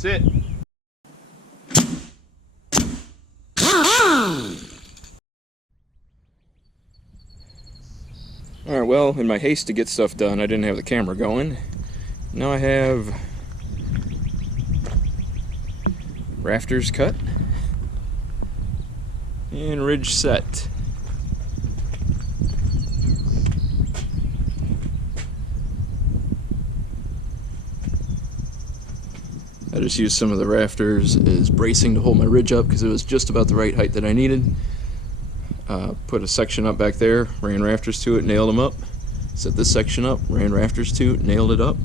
That's it. Alright, well, in my haste to get stuff done, I didn't have the camera going. Now I have rafters cut and ridge set. I just used some of the rafters as bracing to hold my ridge up because it was just about the right height that I needed. Put a section up back there, ran rafters to it, nailed them up. Set this section up, ran rafters to it, nailed it up.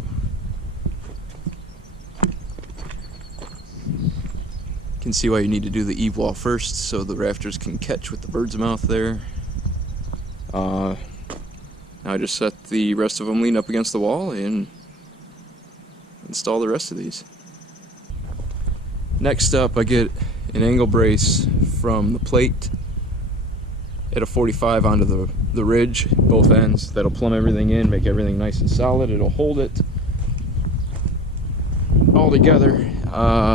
You can see why you need to do the eave wall first so the rafters can catch with the bird's mouth there. Now I just set the rest of them lean up against the wall and install the rest of these. Next up, I get an angle brace from the plate at a 45 onto the ridge, both ends. That'll plumb everything in, make everything nice and solid. It'll hold it all together.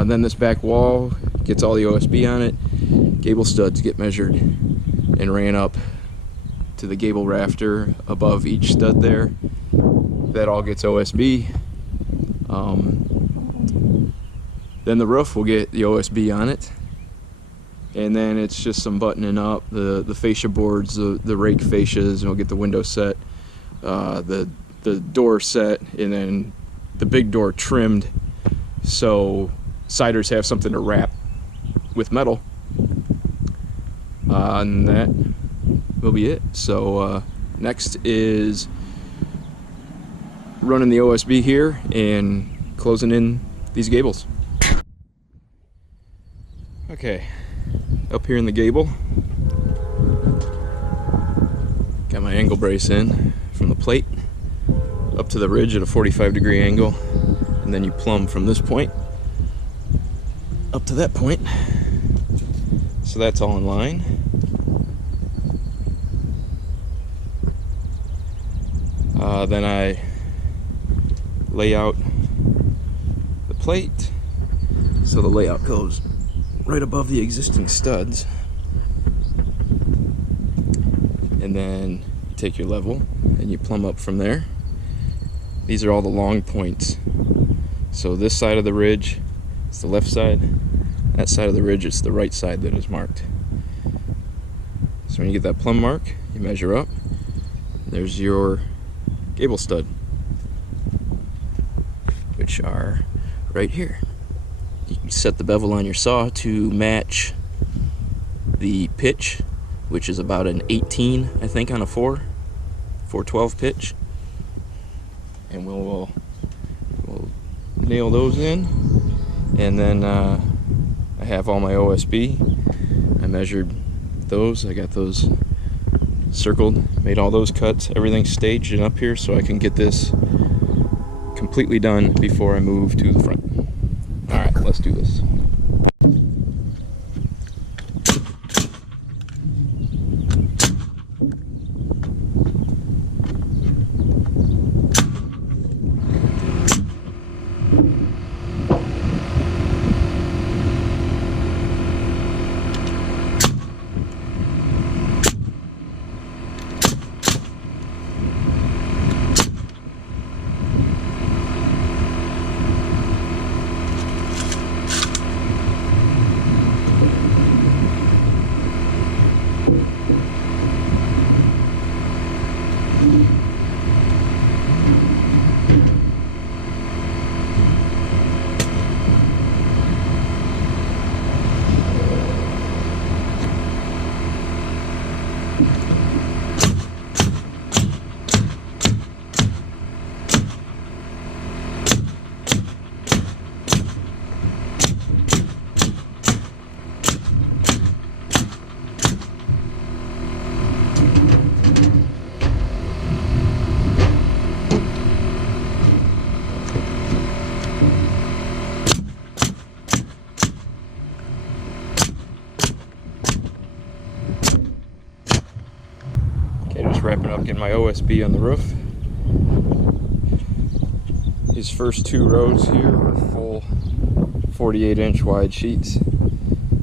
Then this back wall gets all the OSB on it. Gable studs get measured and ran up to the gable rafter above each stud there. That all gets OSB. Then the roof will get the OSB on it. And then it's just some buttoning up, the fascia boards, the rake fascias, and we'll get the window set, the door set, and then the big door trimmed so siders have something to wrap with metal. And that will be it. So next is running the OSB here and closing in these gables. Okay. Up here in the gable, got my angle brace in from the plate up to the ridge at a 45-degree angle, and then you plumb from this point up to that point, so that's all in line. Then I lay out the plate so the layout goes right above the existing studs, and then you take your level and you plumb up from there. These are all the long points, so this side of the ridge is the left side, that side of the ridge is the right side that is marked. So when you get that plumb mark, you measure up. There's your gable stud, which are right here. You set the bevel on your saw to match the pitch, which is about an 18, I think, on a 412 pitch. And we'll nail those in. And then I have all my OSB. I measured those. I got those circled, made all those cuts. Everything's staged and up here so I can get this completely done before I move to the front. Alright, let's do this. Wrapping up, getting my OSB on the roof. These first two rows here are full 48-inch wide sheets.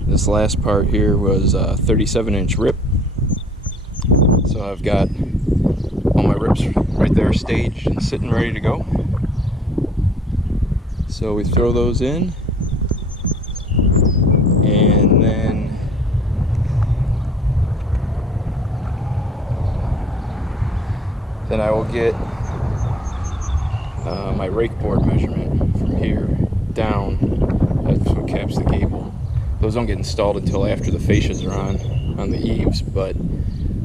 This last part here was 37-inch rip. So I've got all my rips right there staged and sitting ready to go. So we throw those in, and then I will get my rake board measurement from here down. That's what caps the gable. Those don't get installed until after the fascias are on the eaves, but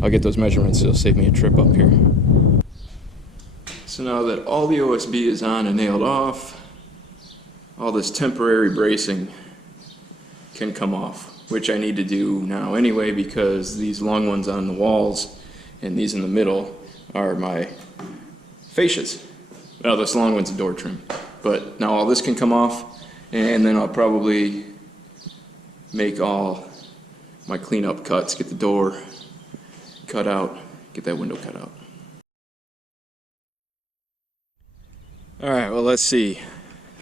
I'll get those measurements. It'll save me a trip up here. So now that all the OSB is on and nailed off, all this temporary bracing can come off, which I need to do now anyway, because these long ones on the walls and these in the middle are my fascias. Now this long one's a door trim, but now all this can come off, and then I'll probably make all my cleanup cuts, get the door cut out, get that window cut out. Alright, well, let's see.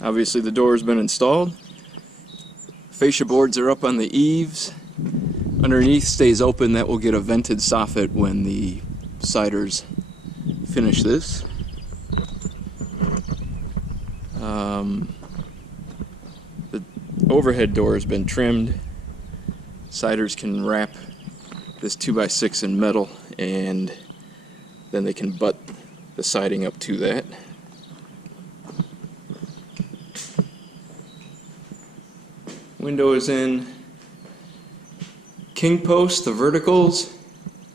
Obviously the door has been installed. Fascia boards are up on the eaves. Underneath stays open. That will get a vented soffit when the siders finish this. The overhead door has been trimmed. Siders can wrap this 2x6 in metal, and then they can butt the siding up to that. Window is in. King posts, the verticals,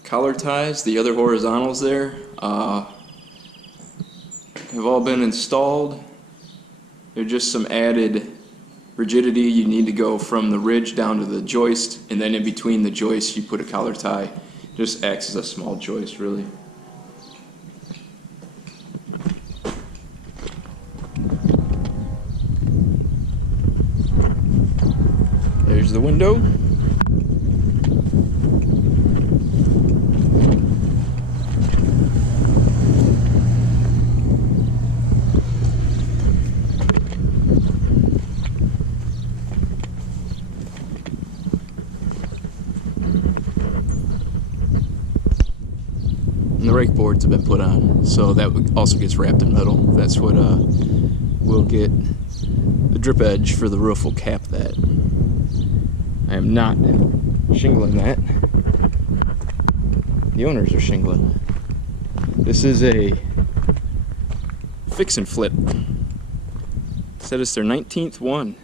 collar ties, the other horizontals there have all been installed. They're just some added rigidity. You need to go from the ridge down to the joist, and then in between the joists you put a collar tie. Just acts as a small joist, really. There's the window. And the rake boards have been put on, so that also gets wrapped in metal. That's what will get the drip edge for the roof, will cap that. I am not shingling that. The owners are shingling. This is a fix and flip. Said it's their 19th one.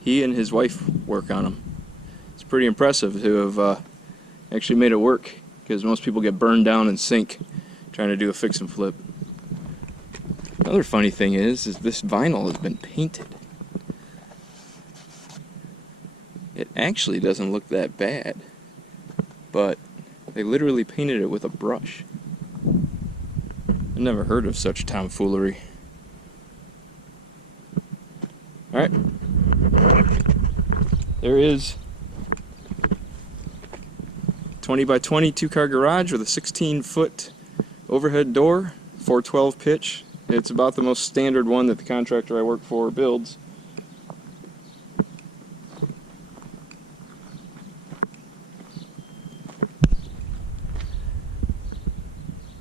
He and his wife work on them. It's pretty impressive to have actually made it work, because most people get burned down and sink trying to do a fix and flip. Another funny thing is this vinyl has been painted. It actually doesn't look that bad, but they literally painted it with a brush. I've never heard of such tomfoolery. Alright, there is 20 by 20 two-car garage with a 16-foot overhead door, 412 pitch. It's about the most standard one that the contractor I work for builds.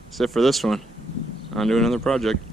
Except for this one. On to another project.